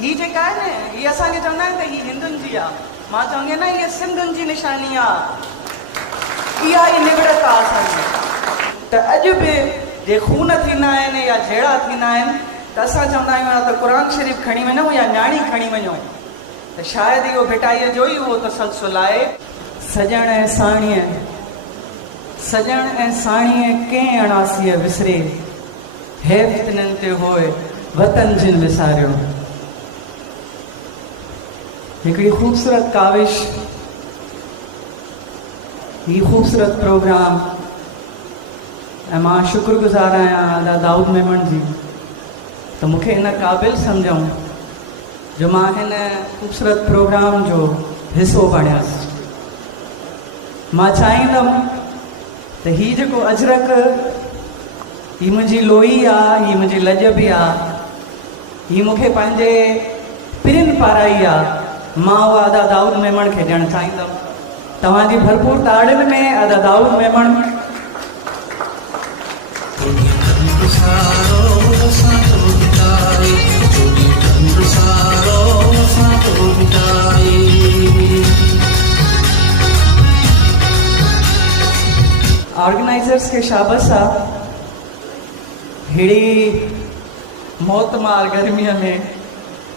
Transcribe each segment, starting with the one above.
ही जेका आहे न ही असांखे चवंदा आहिनि त ही हिंदुनि जी आहे, मां चवंदी आहियां न हीअ सिंधियुनि जी निशानी आहे, इहा ई निवड़त आहे असांजी। त अॼु बि जे खून थींदा आहिनि या जहिड़ा थींदा आहिनि त असां चवंदा आहियूं त क़ुर शरीफ़ खणी वञूं या न्याणी खणी वञूं। त शायदि इहो भिटाईअ जो ई उहो तसलसुल आहे। सजण ऐं साणीअ, सजण ऐं साणीअ कंहिं अणासीअ विसरे, हैफ़ तिन्हनि ते होए वतन जिन विसारियो। हिकिड़ी ख़ूबसूरत काविश, ही ख़ूबसूरत प्रोग्राम, ऐं मां शुक्रगुज़ार आहियां आदा दाऊद मेमण जी त मूंखे इन क़ाबिल सम्झूं जो मां हिन ख़ूबसूरत प्रोग्राम जो हिसो बणियसि। मां चाहींदमि त हीउ जेको अजरक, हीअ मुंहिंजी लोई आहे, हीअ मुंहिंजी लॼ बि आहे, हीअ मूंखे पंहिंजे पिरिन पाराई आहे। मां उहा आदा दाऊद मेमण खे ॾियणु चाहींदमि। तव्हांजी भरपूर ताड़ियुनि में आदा दाऊद मेमण। ऑर्गेनाइज़र्स खे शाबाश आहे, हेड़ी मौतमार गर्मीअ में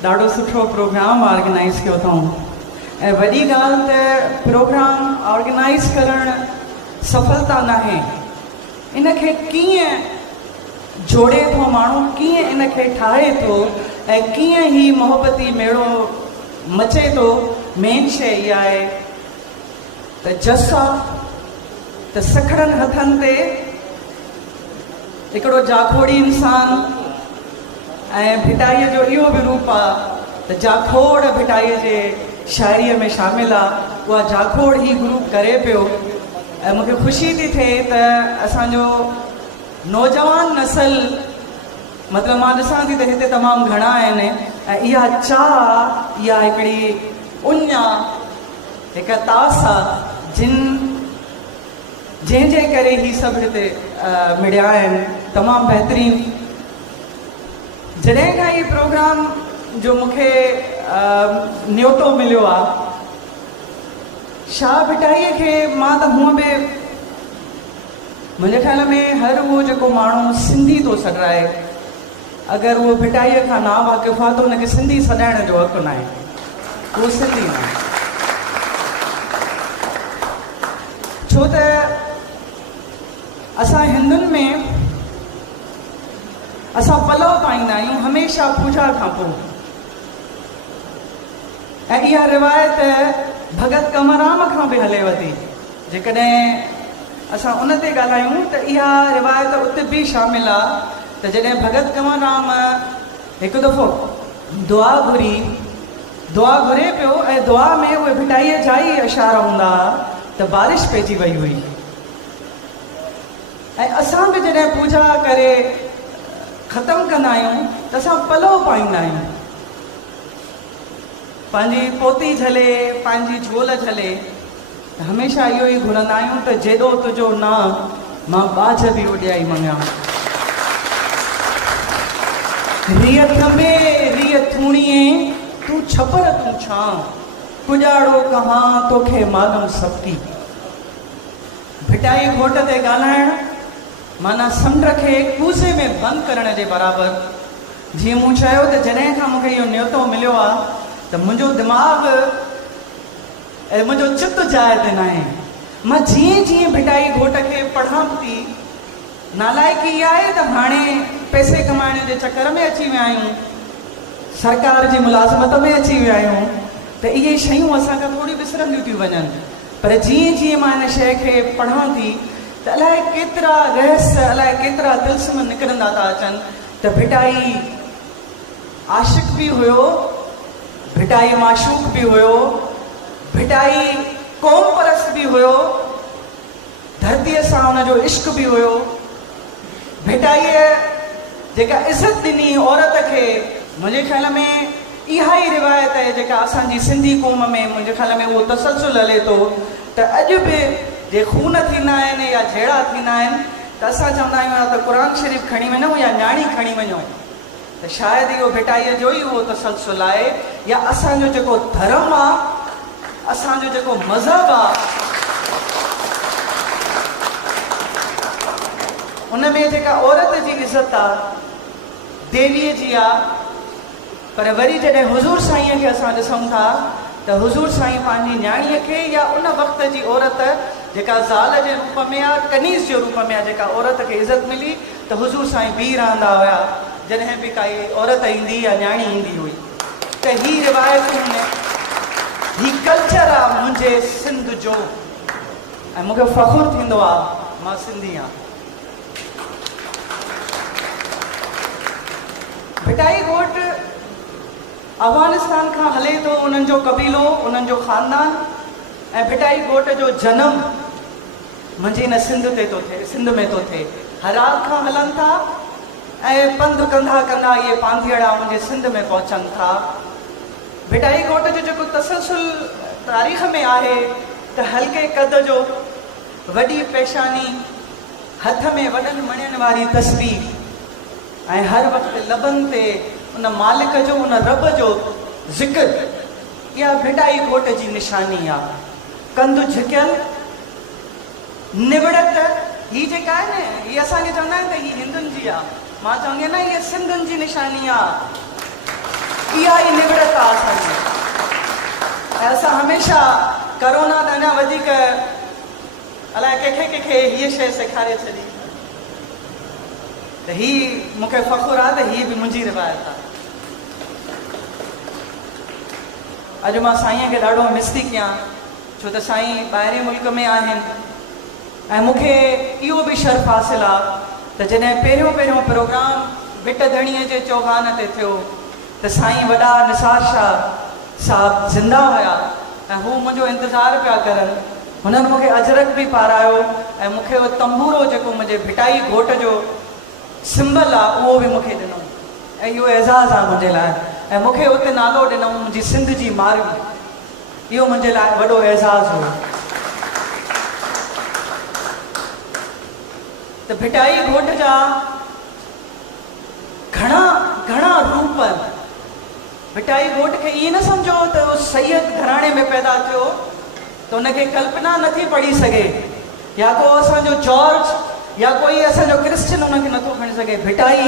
ॾाढो सुठो प्रोग्राम ऑर्गेनाइज़ कयो अथऊं। ऐं वॾी ॻाल्हि त प्रोग्राम ऑर्गेनाइज़ करणु सफलता नाहे, इनखे कीअं जोड़े थो माण्हू, कीअं इनखे ठाहे थो ऐं कीअं ही मोहबती मेड़ो मचे थो। मेन शइ इहा आहे त जस आहे त सखड़नि हथनि ते हिकिड़ो जाखोड़ी इंसानु, ऐं भिटाईअ जो इहो बि रूप आहे त जाखोड़ भिटाईअ जे शाइरीअ में शामिल आहे। उहा जाखोड़ ही ग्रुप करे पियो। ऐं मूंखे ख़ुशी थी थिए त असांजो नौजवान नसल, मतिलबु मां ॾिसां थी त हिते तमामु घणा आहिनि, ऐं इहा चाह, इहा हिकिड़ी उञ आहे, हिकु तास आहे जंहिंजे करे ही सभु हिते मिड़िया आहिनि। तमामु बहितरीनु। जॾहिं खां इहो प्रोग्राम जो मूंखे न्योतो मिलियो आहे, शाह भिटाईअ खे मां त हूअं बि मुंहिंजे ख़्याल में हर उहो जेको माण्हू सिंधी थो सॾाए, अगरि उहो भिटाईअ खां ना वाक़िफ़ आहे त हुनखे सिंधी सॾाइण जो हक़ु न आहे, उहो सिंधी न आहे। छो त असां हिंदुनि में असां पलव पाईंदा आहियूं हमेशह पूजा खां पोइ, ऐं इहा रिवायत भगत कंवरराम खां बि हलेव थी। जेकॾहिं असां उन ते ॻाल्हायूं त इहा रिवायत उते बि शामिल आहे त जॾहिं भगत कंवरराम हिकु दफ़ो दुआ घुरे पियो, ऐं दुआ में उहे भिटाईअ जा ई इशारा हूंदा त बारिश पइजी वई हुई। ऐं असां बि जॾहिं पूजा करे ख़तमु कंदा आहियूं त असां पलव पाईंदा आहियूं, पंहिंजी पोती झले, पंहिंजी झोल झले। हमेशह इहो ई घुरंदा आहियूं त जेॾो तुंहिंजो न मां बाज बि उॾियाई मङियां। रिय थमे रिय थूणीअ तूं छपर तूं छां, पुॼाड़ो कहां तोखे मालूम सबकी। भिटाई घोट ते ॻाल्हाइण माना समुंड खे कूसे में बंदि करण जे बराबरि। जीअं मूं चयो त जॾहिं खां मूंखे इहो न्योतो मिलियो आहे त मुंहिंजो दिमाग़ ऐं मुंहिंजो चित जाइ ते न आहे। मां जीअं जीअं भिटाई घोट खे पढ़ां थी, नालाइकी इहा आहे त हाणे पैसे कमाइण जे चकर में अची विया आहियूं, सरकार जी मुलाज़मत में अची विया आहियूं, त इहे शयूं असांखां थोरी विसरंदियूं थियूं वञनि। पर जीअं जीअं मां हिन शइ खे पढ़ां थी त अलाए केतिरा रहस्य, अलाए केतिरा तिल्स्म निकिरंदा था अचनि। त भिटाई आशिक़ बि हुयो, भिटाई माशूक बि हुयो, भिटाई क़ौम परस्त बि हुयो, धरतीअ सां हुनजो इश्क बि हुयो। भिटाईअ जेका इज़त ॾिनी औरत खे, मुंहिंजे ख़्याल में इहा ई रिवायत आहे जेका असांजी सिंधी क़ौम में मुंहिंजे ख़्याल में उहो तसलसुल हले थो त अॼु बि जे खून थींदा आहिनि या जहिड़ा थींदा आहिनि त असां चवंदा आहियूं त क़ुर शरीफ़ खणी वञूं या न्याणी खणी वञूं। त शायदि इहो भिटाईअ जो ई उहो तसलसल आहे या असांजो जेको धर्म आहे असांजो जेको मज़हब आहे उन में जेका औरत जी इज़त आहे देवीअ जी आहे पर वरी जॾहिं हुज़ूर साईंअ खे असां ॾिसूं था त हुज़ूर साईं पंहिंजी न्याणीअ खे या उन वक़्त जी औरत जेका ज़ाल जे रूप में आहे कनीज़ जे रूप में आहे जेका औरत खे इज़त मिली त हुज़ूर साईं बीह रहंदा हुया जॾहिं बि काई औरत ईंदी या न्याणी ईंदी हुई त ही रिवायतूं ही कल्चर आहे मुंहिंजे सिंध जो ऐं मूंखे फ़ख़ुरु थींदो आहे मां सिंधी आहियां। भिटाई ॻोठ अफ़गानिस्तान खां हले थो उन्हनि जो कबीलो उन्हनि जो ख़ानदान ऐं भिटाई ॻोठ जो जनमु मुंहिंजी हिन सिंध ते थो थिए सिंध में थो थिए हरात खां हलनि था ऐं पंधु कंदा कंदा इहे पांधीअड़ा मुंहिंजे सिंध में पहुचनि था। भिटाई ॻोठ जो जेको तसलसल तारीख़ में आहे त हल्के कद जो वॾी पेशानी हथ में वॾनि मणियुनि वारी तस्वीर ऐं हर वक़्तु लबनि ते उन मालिक जो उन रब जो ज़िक्र इहा भिटाई ॻोठ जी निशानी आहे। कंधु झुकियल निवड़त ही जेका आहे न हीअ असांखे चवंदा आहिनि त हीअ हिंदुनि जी आहे मां चवंदी आहियां न हीअ सिंधियुनि जी निशानी आहे इहा ई निवड़त आहे असांजी। ऐं असां हमेशह करोना त अञा वधीक अलाए कंहिंखे कंहिंखे हीअ शइ सेखारे छॾी त ही मूंखे फ़ख़ुरु आहे त हीअ बि मुंहिंजी रिवायत आहे। अॼु मां साईंअ खे ॾाढो मिस थी कयां छो त साईं ॿाहिरि मुल्क में आहिनि ऐं मूंखे इहो बि शर्फ़ हासिलु आहे त जॾहिं पहिरियों प्रोग्राम भिट धणीअ जे चौगान ते थियो त साईं वॾा निसार शाह साहब ज़िंदा हुया ऐं हू मुंहिंजो इंतज़ारु पिया करनि हुननि मूंखे अजरक बि पारायो ऐं मूंखे उहो तंबूरो जेको मुंहिंजे भिटाई ॻोठ जो सिंबल आहे उहो बि मूंखे ॾिनो ऐं इहो एज़ाज़ु आहे मुंहिंजे लाइ ऐं मूंखे उते नालो ॾिनऊं मुंहिंजी सिंध जी मारवी इहो मुंहिंजे लाइ वॾो एज़ाज़ु हुओ। त भिटाई ॻोठ जा घणा रूप भिटाई ॻोठ खे ईअं न सम्झो त उहो सैयद घराणे में पैदा थियो त उनखे कल्पना नथी पढ़ी सघे या को असांजो जॉर्ज या कोई असांजो क्रिश्चियन उनखे नथो खणी सघे। भिटाई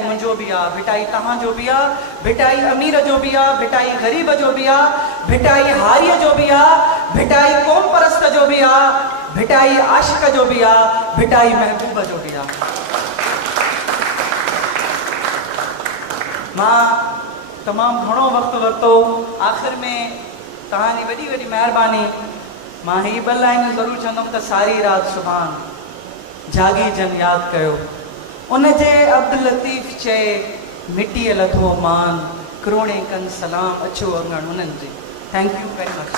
मुंहिंजो बि आहे भिटाई तव्हांजो बि आहे भिटाई अमीर जो बि आहे भिटाई ग़रीब जो बि आहे भिटाई हारीअ जो बि आहे भिटाई क़ौम परस्त जो बि आहे भिटाई आशिक़ जो बि आहे भिटाई महबूब जो बि आहे। मां तमामु घणो वक़्तु वरितो आख़िर में तव्हांजी वॾी वॾी महिरबानी मां हीअ ॿ लाइनूं ज़रूरु चवंदुमि त सारी राति सुभान जागी जन यादि कयो उनजे अब्दुल लतीफ़ चए मिटीअ लथो मान करोड़े कनि सलाम अचो अंगण उन्हनि जे। Thank you very much.